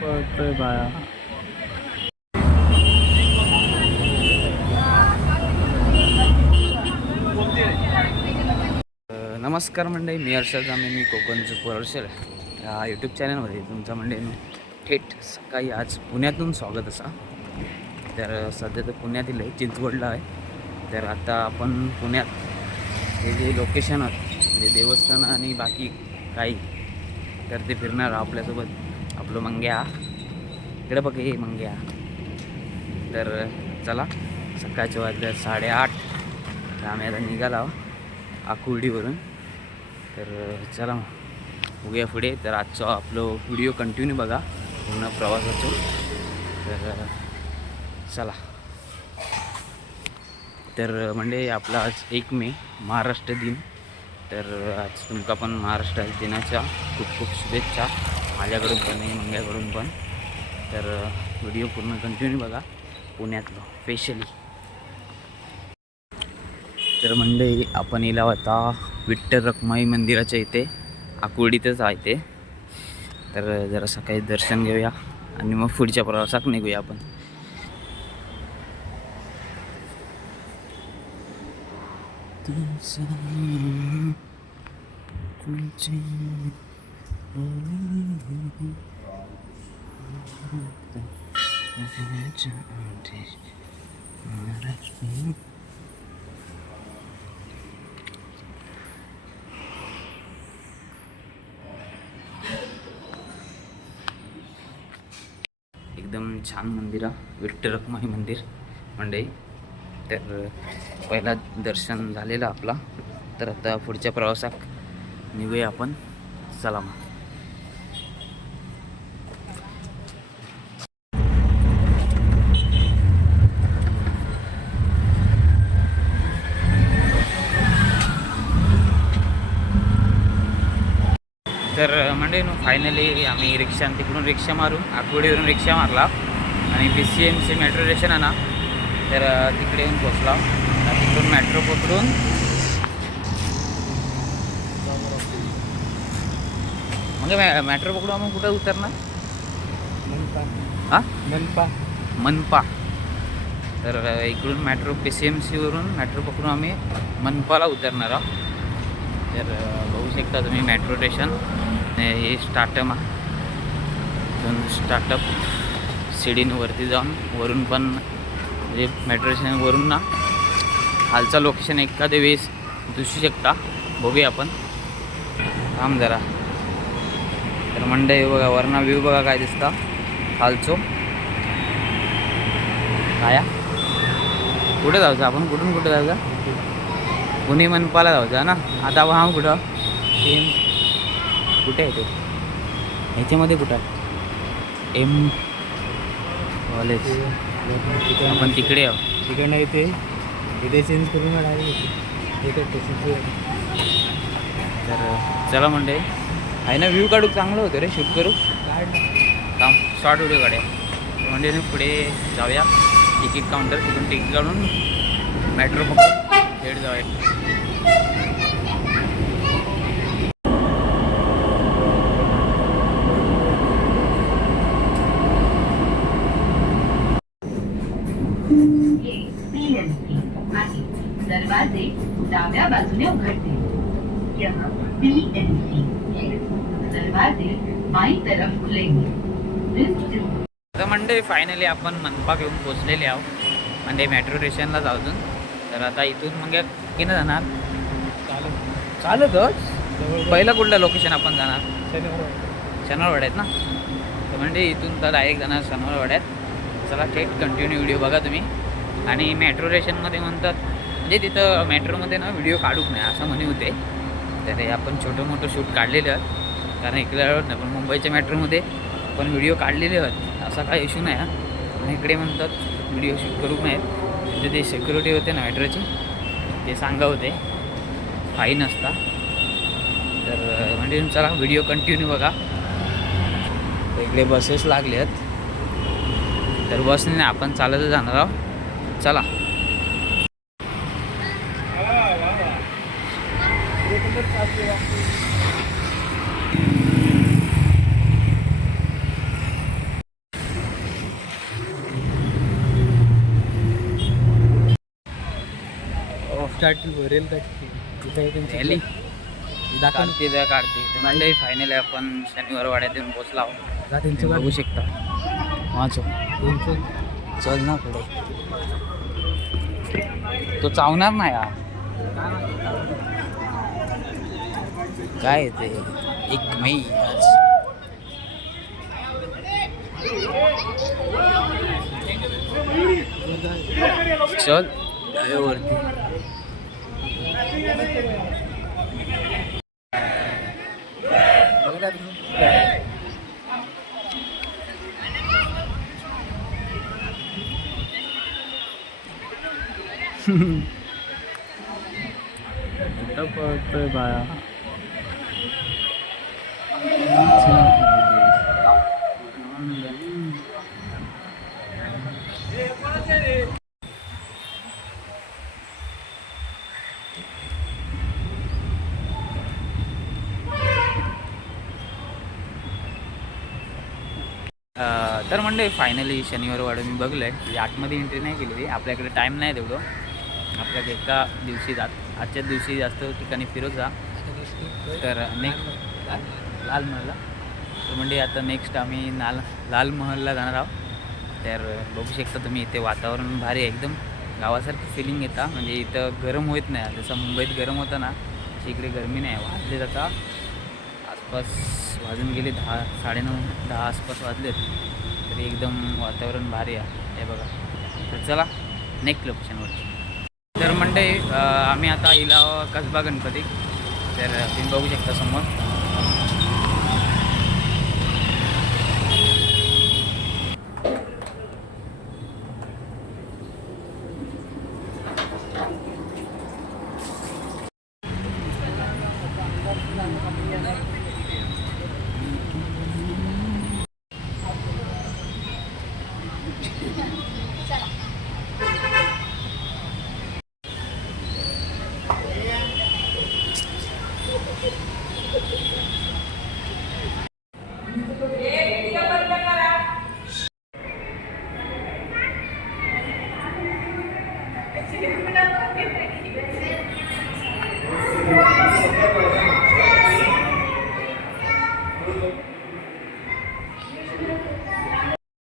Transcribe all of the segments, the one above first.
पळतोय बाया. नमस्कार मंडळी, मी हर्षद जामे, मी कोकणचं हर्षद या यूट्यूब चॅनलमध्ये तुमचं मंडळी थेट सकाळी आज पुण्यातून स्वागत असा. तर सध्या तर पुण्यातील आहे, चिंचवडला आहे. तर आता आपण पुण्यात हे जे लोकेशन आहेत म्हणजे देवस्थान आणि बाकी काही तर ते फिरणार आपल्यासोबत आपलं मंग्या. इकडे बघ हे मंग्या. तर चला, सकाळचे वाजले 8:30. आम्ही आता निघाला आकुर्डीवरून. तर चला मग उद्या पुढे. तर आजचा आपलं व्हिडिओ कंटिन्यू बघा पूर्ण प्रवासाचं. तर चला. तर म्हणजे आपला आज 1 मे महाराष्ट्र दिन. तर आज तुमका पण महाराष्ट्र दिनाच्या खूप खूप शुभेच्छा माझ्याकडून पण आणि मंग्याकडून पण. तर व्हिडिओ पूर्ण कंटिन्यू बघा पुण्यातलं स्पेशली. तर म्हणजे आपण येला होता विठ्ठल रखुमाई मंदिराच्या इथे आकुर्डीतच आहे ते. तर जरा सकाळी दर्शन घेऊया आणि मग पुढच्या प्रवासात निघूया आपण. एकदम छान मंदिर आहे विठ्ठल रखुमाई मंदिर मंडळी. तर पहिला दर्शन झालेलं आपला. तर आता पुढच्या प्रवासात निघूया आपण. चला मग. तर म्हणजे फायनली आम्ही तिकडून रिक्षा मारून आकुर्डीवरून रिक्षा मारला आणि PCMC मेट्रो स्टेशन आहे ना, तर तिकडे येऊन पोचला. तिकडून मेट्रो पकडून मग मेट्रो पकडून आपण कुठं उतरणार? मनपा. तर इकडून मेट्रो PCMCवरून मेट्रो पकडून आम्ही मनपाला उतरणार आहोत. तर बघू शकता तुम्ही मेट्रो स्टेशन. हे स्टार्टअप शिडींवरती जाऊन वरून पण म्हणजे मेट्रो स्टेशनवरून ना खालचा लोकेशन एखाद्या वेळेस दिसू शकता. बघूया आपण. थांब जरा. तर मंडई बघा वरना व्ह्यू बघा काय दिसता खालचो. काया कुठे जायचं आपण? कुठे जायचं? पुणे मनपाला जायचं ना. आता हा कुठं कुठे आहे ते? ह्याच्यामध्ये कुठं एम कॉलेज. आपण तिकडे आहो. तिकडे नाही इथे चेंज करून तर चला म्हणते आहे ना, व्ह्यू काढू चांगलं होतं रे. शूट करू काम शॉर्ट व्हिडिओ काढूया. म्हणजे पुढे जाऊया तिकीट काउंटर. तिथून तिकीट काढून मेट्रो पकडून थेट जाऊया. दरवाजे डाव्या बाजूने उघडते. यहाँ PNC दरवाजे बाई तरफ खुलेंगे. आता म्हणजे फायनली आपण मनपा घेऊन पोचलेले आहोत. म्हणजे मेट्रो स्टेशनला जाऊन. तर आता इथून मग किती जाणार? चालतच. पहिलं कुठलं लोकेशन आपण जाणार? शनिवारवाड्यात ना. तर म्हणजे इथून तर डायरेक्ट जाणार शनिवारवाड्यात. चला थेट कंटिन्यू व्हिडिओ बघा तुम्ही. आणि मेट्रो स्टेशनमध्ये म्हणतात म्हणजे तिथं मेट्रोमध्ये ना व्हिडिओ काढूच नाही असं म्हणे होते. तर ते आपण छोटं मोठं शूट काढलेलं आहेत. कारण इकडे नाही पण मुंबईच्या मेट्रोमध्ये पण व्हिडिओ काढलेले आहेत. असा काही इश्यू नाही. आणि इकडे म्हणतात व्हिडिओ शूट करू नाहीत. तिथे ते सिक्युरिटी होते ना मेट्रोची, ते सांगा होते फाईन असता. तर म्हणजे चला व्हिडिओ कंटिन्यू बघा इकडे बसेस लागले आहेत, तर बसने नाही, आपण चालत जाणार आहोत. चला. भरेल रॅली काढते त्या काढते म्हणजे फायनली आपण शनिवार वाड्यात येऊन पोचला आहोत. तुम्ही बघू शकता. वाचो चल ना पुढे, तो चावणार नाही हा. काय ते 1 मे आज. चल वरती. कुठं पळतोय बाया. तर म्हणजे फायनली शनिवार वाडा मी बघलं आहे. आतमध्ये एंट्री नाही केलेली, आपल्याकडे टाईम नाही तेवढं. आपल्याकडे एका दिवशी आजच्याच दिवशी जास्त ठिकाणी फिरत जा. तर नेक्स्ट लाल महलला, तर म्हणजे आता नेक्स्ट आम्ही लाल महलला जाणार आहोत. तर बघू शकता तुम्ही, इथे वातावरण भारी आहे, एकदम गावासारखं फिलिंग येतं. म्हणजे इथं गरम होत नाही, जसं मुंबईत गरम होतं ना, इकडे गरमी नाही. वाजले जाता आसपास, वाजून गेले 10, 9:30 आसपास वाजलेत, तरी एकदम वातावरण भारी आहे. हे बघा. तर चला नेक्स्ट लोकेशनवरती. तर म्हणजे आम्ही आता इला कसबा गणपती, तर तुम्ही बघू शकता समोर.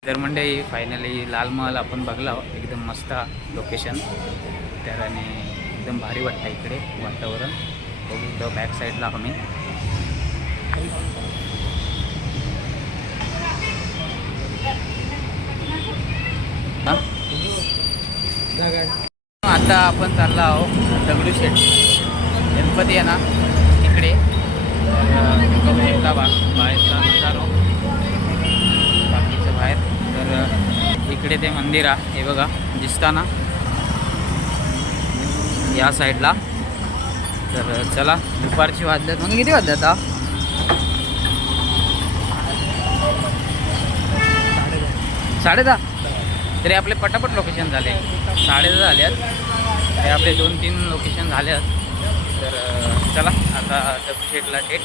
तर म्हणजे फायनली लाल महल आपण बघला, एकदम मस्त लोकेशन. तर आणि एकदम भारी वाटतं इकडे वातावरण. बघू बॅक साईडला आम्ही. आता आपण चाललो आहोत दगडूशेठ गणपती आहे ना इकडे. बघू शकता बाहेरचा नजारा, बाकीचं बाहेर. तर इकडे ते मंदिर आहे, हे बघा दिसताना या साईडला. तर चला, दुपारची वाजल्यात, मग किती वाजल्यात आता? 10:30. तरी आपले पटापट लोकेशन झाले. 10:30 झाल्यात, तरी आपले 2-3 लोकेशन झाल्यात. तर चला आता दगडूशेठला थेट.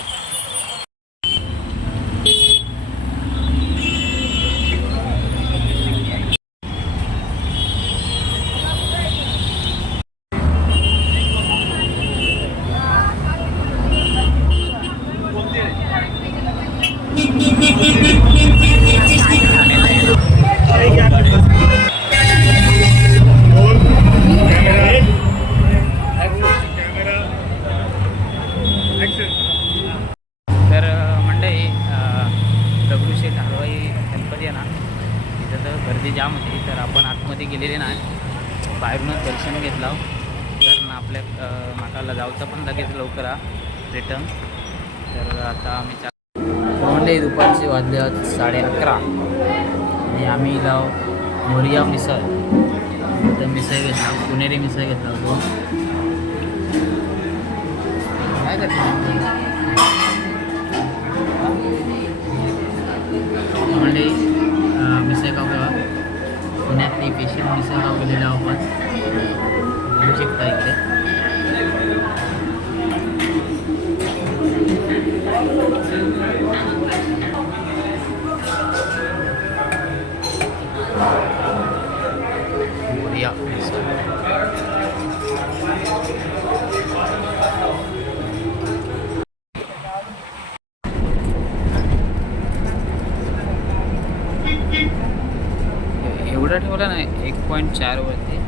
तर मंडळी, दगडूशेठ हलवाई गणपती आहे ना, तिथं तर गर्दी जाम होती. तर आपण आतमध्ये गेलेले नाही, बाहेरूनच दर्शन घेतलं, कारण आपल्या माकाला जाऊचं पण लगेच लवकर रिटर्न. तर आता आम्ही मंडळी दुपारचे वाजले 11:30 आणि आम्ही जाऊ मोरिया मिसळ. तर मिसळ घेतला, पुणेरी मिसळ घेतला होतो. काय करते मोरिया एवढा ठेवला नाही 1.4 वरती